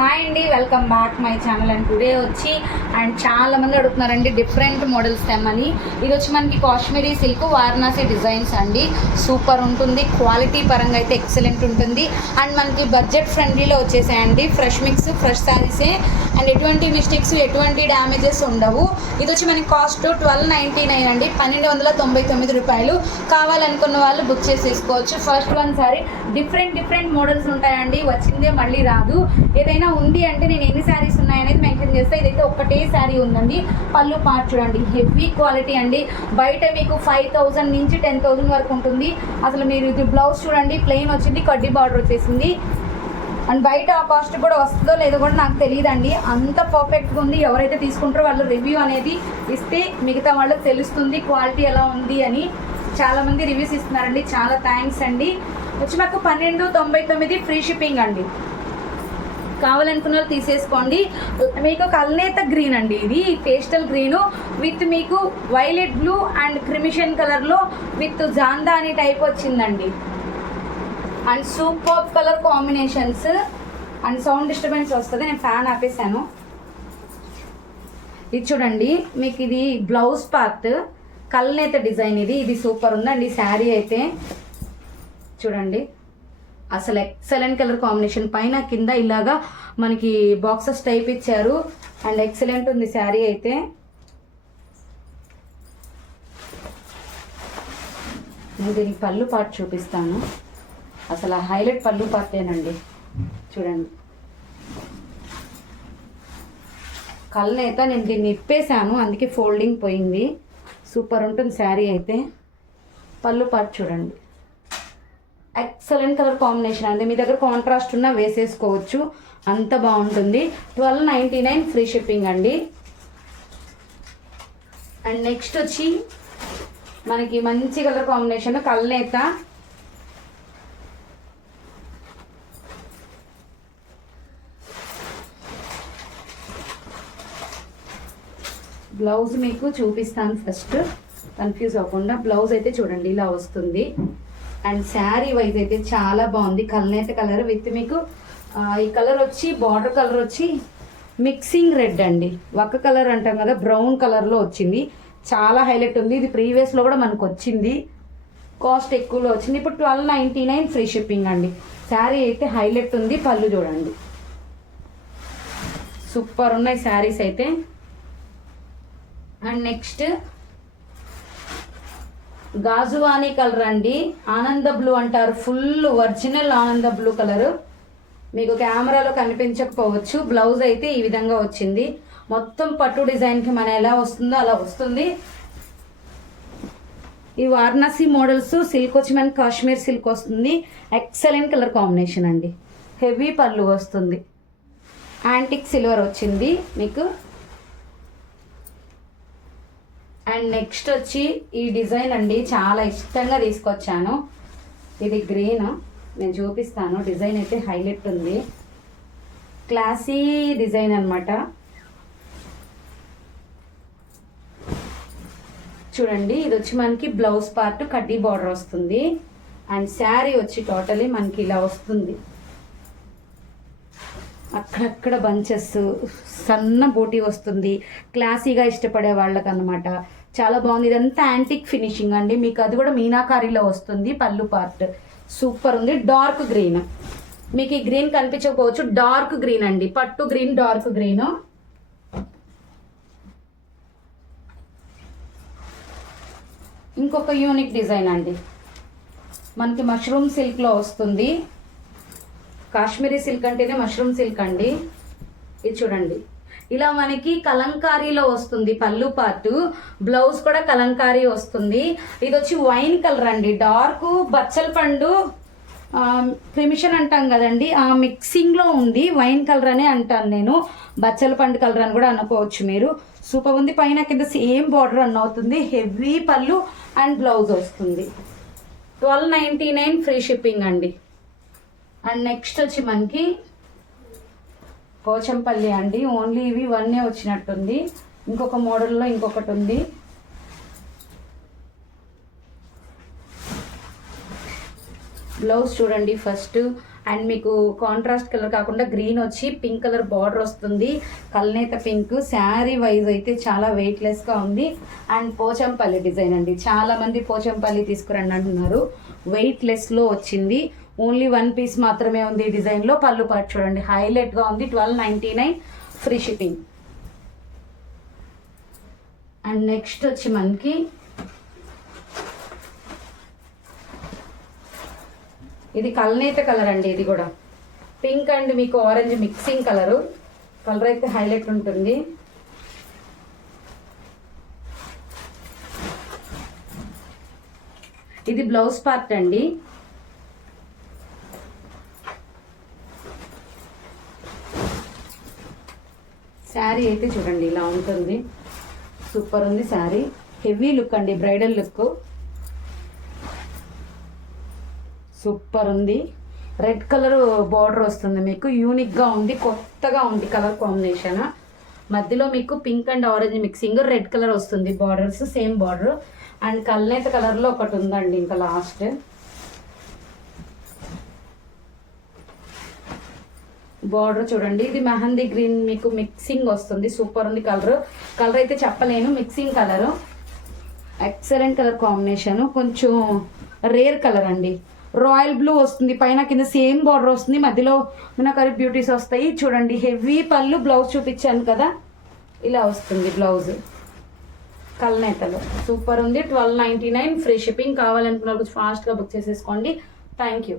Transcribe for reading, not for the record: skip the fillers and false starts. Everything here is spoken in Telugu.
హాయ్ అండి, welcome back my channel. And today వచ్చి అండ్ చాలా మంది అడుగుతున్నారండి డిఫరెంట్ మోడల్స్ తెమ్మని. ఇది వచ్చి మనకి కాశ్మీరీ సిల్క్ వారణాసి డిజైన్స్ అండి. సూపర్ ఉంటుంది, క్వాలిటీ పరంగా అయితే ఎక్సలెంట్ ఉంటుంది. అండ్ మనకి బడ్జెట్ ఫ్రెండ్లీలో వచ్చేసాయండి. ఫ్రెష్ మిక్స్, ఫ్రెష్ శారీసే. అండ్ ఎటువంటి మిస్టేక్స్, ఎటువంటి డ్యామేజెస్ ఉండవు. ఇది వచ్చి మనకి కాస్ట్ 1299 అండి, 1299 రూపాయలు. కావాలనుకున్న వాళ్ళు బుక్ చేసేసుకోవచ్చు. First one sorry different models ఉంటాయండి, వచ్చిందే మళ్ళీ రాదు. ఏదైనా ఉంది అంటే నేను ఎన్ని శారీస్ ఉన్నాయనేది మెన్షన్ చేస్తే, ఇదైతే ఒక్కటే శారీ ఉందండి. పళ్ళు పార్ట్ చూడండి, హెవీ క్వాలిటీ అండి. బయట మీకు 5000 నుంచి 10,000 వరకు ఉంటుంది. అసలు మీరు ఇది బ్లౌజ్ చూడండి, ప్లెయిన్ వచ్చింది, కడ్డీ బార్డర్ వచ్చేసింది. అండ్ బయట ఆ కాస్ట్ కూడా వస్తుందో లేదో కూడా నాకు తెలియదండి, అంత పర్ఫెక్ట్గా ఉంది. ఎవరైతే తీసుకుంటారో వాళ్ళు రివ్యూ అనేది ఇస్తే మిగతా వాళ్ళకి తెలుస్తుంది క్వాలిటీ ఎలా ఉంది అని. చాలామంది రివ్యూస్ ఇస్తున్నారండి, చాలా థ్యాంక్స్ అండి. వచ్చి మాకు 1299 ఫ్రీ షిప్పింగ్ అండి. కావాలనుకున్న వాళ్ళు తీసేసుకోండి. మీకు కల్నేత గ్రీన్ అండి, ఇది పేస్టల్ గ్రీను విత్ మీకు వైలెట్ బ్లూ అండ్ క్రిమిషన్ కలర్లో విత్ జాందాని టైప్ వచ్చిందండి. And super colour combinations. And sound disturbance వస్తుంది, నేను ఫ్యాన్ ఆపేసాను. ఇది చూడండి, మీకు ఇది బ్లౌజ్ పార్ట్ కల్నేత డిజైన్. ఇది సూపర్ ఉందండి. శారీ అయితే చూడండి, అసలు ఎక్సలెంట్ కలర్ కాంబినేషన్. పైన కింద ఇలాగా మనకి బాక్సెస్ టైప్ ఇచ్చారు. అండ్ ఎక్సలెంట్ ఉంది శారీ అయితే. నేను దీనికి పళ్ళు పార్ట్ చూపిస్తాను. అసలు హైలైట్ పళ్ళు పార్టేనండి, చూడండి. కళ్ళైతే నేను దీన్ని ఇప్పేసాను, అందుకే ఫోల్డింగ్ పోయింది. సూపర్ ఉంటుంది శారీ అయితే. పళ్ళు పార్ట్ చూడండి, ఎక్సలెంట్ కలర్ కాంబినేషన్ అండి. మీ దగ్గర కాంట్రాస్ట్ ఉన్నా వేసేసుకోవచ్చు, అంత బాగుంటుంది. 1299 ఫ్రీ షిప్పింగ్ అండి. అండ్ నెక్స్ట్ వచ్చి మనకి మంచి కలర్ కాంబినేషన్ కల్నేత. బ్లౌజ్ మీకు చూపిస్తాను ఫస్ట్, కన్ఫ్యూజ్ అవ్వకుండా. బ్లౌజ్ అయితే చూడండి ఇలా వస్తుంది. అండ్ శారీ వైజ్ అయితే చాలా బాగుంది. కల్నేత కలర్ విత్ మీకు ఈ కలర్ వచ్చి బార్డర్ కలర్ వచ్చి మిక్సింగ్ రెడ్ అండి. ఒక్క కలర్ అంటాం కదా, బ్రౌన్ కలర్లో వచ్చింది. చాలా హైలైట్ ఉంది. ఇది ప్రీవియస్లో కూడా మనకు వచ్చింది, కాస్ట్ ఎక్కువలో వచ్చింది. ఇప్పుడు 1299 ఫ్రీ షిప్పింగ్ అండి. శారీ అయితే హైలైట్ ఉంది. పళ్ళు చూడండి, సూపర్ ఉన్నాయి శారీస్ అయితే. అండ్ నెక్స్ట్ గాజువాణి కలర్ అండి, ఆనంద బ్లూ అంటారు. ఫుల్ ఒరిజినల్ ఆనంద బ్లూ కలరు. మీకు కెమెరాలో కనిపించకపోవచ్చు. బ్లౌజ్ అయితే ఈ విధంగా వచ్చింది. మొత్తం పట్టు డిజైన్కి మన ఎలా వస్తుందో అలా వస్తుంది. ఈ వారణాసి మోడల్స్ సిల్క్ వచ్చి మనకి కాశ్మీర్ సిల్క్ వస్తుంది. ఎక్సలెంట్ కలర్ కాంబినేషన్ అండి. హెవీ పళ్ళు వస్తుంది. యాంటిక్ సిల్వర్ వచ్చింది మీకు. అండ్ నెక్స్ట్ వచ్చి ఈ డిజైన్ అండి, చాలా ఇష్టంగా తీసుకొచ్చాను. ఇది గ్రీన్, నేను చూపిస్తాను. డిజైన్ అయితే హైలైట్ ఉంది, క్లాసీ డిజైన్ అనమాట. చూడండి, ఇది వచ్చి మనకి బ్లౌజ్ పార్ట్ కడ్డీ బార్డర్ వస్తుంది. అండ్ శారీ వచ్చి టోటలీ మనకి ఇలా వస్తుంది. అక్కడక్కడ బంచెస్, సన్న బోటీ వస్తుంది. క్లాసీగా ఇష్టపడే వాళ్ళకి అనమాట. చాలా బాగుంది. ఇదంతా యాంటిక్ ఫినిషింగ్ అండి. మీకు అది కూడా మీనాకారీలో వస్తుంది. పళ్ళు పార్ట్ సూపర్ ఉంది. డార్క్ గ్రీన్, మీకు ఈ గ్రీన్ కనిపించకపోవచ్చు, డార్క్ గ్రీన్ అండి. పట్టు గ్రీన్, డార్క్ గ్రీన్. ఇంకొక యూనిక్ డిజైన్ అండి, మనకి మష్రూమ్ సిల్క్లో వస్తుంది. కాశ్మీరీ సిల్క్ అంటేనే మష్రూమ్ సిల్క్ అండి. ఇది చూడండి, ఇలా మనకి కలంకారీలో వస్తుంది పళ్ళు పార్టు. బ్లౌజ్ కూడా కలంకారీ వస్తుంది. ఇది వచ్చి వైన్ కలర్ అండి, డార్క్ బచ్చల పండు క్రిమిషన్ అంటాం కదండి, ఆ మిక్సింగ్లో ఉంది. వైన్ కలర్ అనే అంటాను నేను, బచ్చల పండు కలర్ అని కూడా అనుకోవచ్చు మీరు. సూపర్ ఉంది. పైన కింద సేమ్ బార్డర్ రన్ అవుతుంది. హెవీ పళ్ళు అండ్ బ్లౌజ్ వస్తుంది. 1299 ఫ్రీ షిప్పింగ్ అండి. అండ్ నెక్స్ట్ వచ్చి మనకి పోచంపల్లి అండి. ఓన్లీ ఇవి 1 వచ్చినట్టుంది. ఇంకొక మోడల్లో ఇంకొకటి ఉంది. బ్లౌజ్ చూడండి ఫస్ట్. అండ్ మీకు కాంట్రాస్ట్ కలర్ కాకుండా గ్రీన్ వచ్చి పింక్ కలర్ బార్డర్ వస్తుంది, కల్నేత పింక్. శారీ వైజ్ అయితే చాలా వెయిట్లెస్గా ఉంది. అండ్ పోచంపల్లి డిజైన్ అండి, చాలా మంది పోచంపల్లి తీసుకురండి అంటున్నారు. వెయిట్లెస్లో వచ్చింది, ఓన్లీ 1 పీస్ మాత్రమే ఉంది ఈ డిజైన్లో. పళ్ళు పాటు చూడండి, హైలైట్గా ఉంది. 1299 ఫ్రీ షిప్పింగ్. అండ్ నెక్స్ట్ వచ్చి మనకి ఇది కల్నేత కలర్ అండి, ఇది కూడా పింక్ అండ్ మీకు ఆరెంజ్ మిక్సింగ్ కలరు. కలర్ అయితే హైలైట్ ఉంటుంది. ఇది బ్లౌజ్ పార్ట్ అండి. శారీ అయితే చూడండి ఇలా ఉంటుంది, సూపర్ ఉంది శారీ. హెవీ లుక్ అండి, బ్రైడల్ లుక్ సూపర్ ఉంది. రెడ్ కలర్ బార్డర్ వస్తుంది మీకు, యూనిక్గా ఉంది, కొత్తగా ఉంది కలర్ కాంబినేషన్. మధ్యలో మీకు pink and orange mixing, red colour వస్తుంది బార్డర్స్, సేమ్ బార్డర్. అండ్ కల్నేత కలర్లో ఒకటి ఉందండి ఇంకా లాస్ట్. బార్డర్ చూడండి, ఇది మెహందీ గ్రీన్ మీకు మిక్సింగ్ వస్తుంది, సూపర్ ఉంది కలర్. కలర్ అయితే చెప్పలేను, mixing colour, excellent colour combination. కొంచెం రేర్ కలర్ అండి, రాయల్ బ్లూ వస్తుంది, పైన కింద సేమ్ బార్డర్ వస్తుంది, మధ్యలో మినకరీ బ్యూటీస్ వస్తాయి. చూడండి హెవీ పళ్ళు, బ్లౌజ్ చూపించాను కదా ఇలా వస్తుంది బ్లౌజ్. కల్నేతలో సూపర్ ఉంది. 1299 ఫ్రీ షిప్పింగ్. కావాలనుకున్న వాళ్ళు ఫాస్ట్గా బుక్ చేసేసుకోండి. Thank you.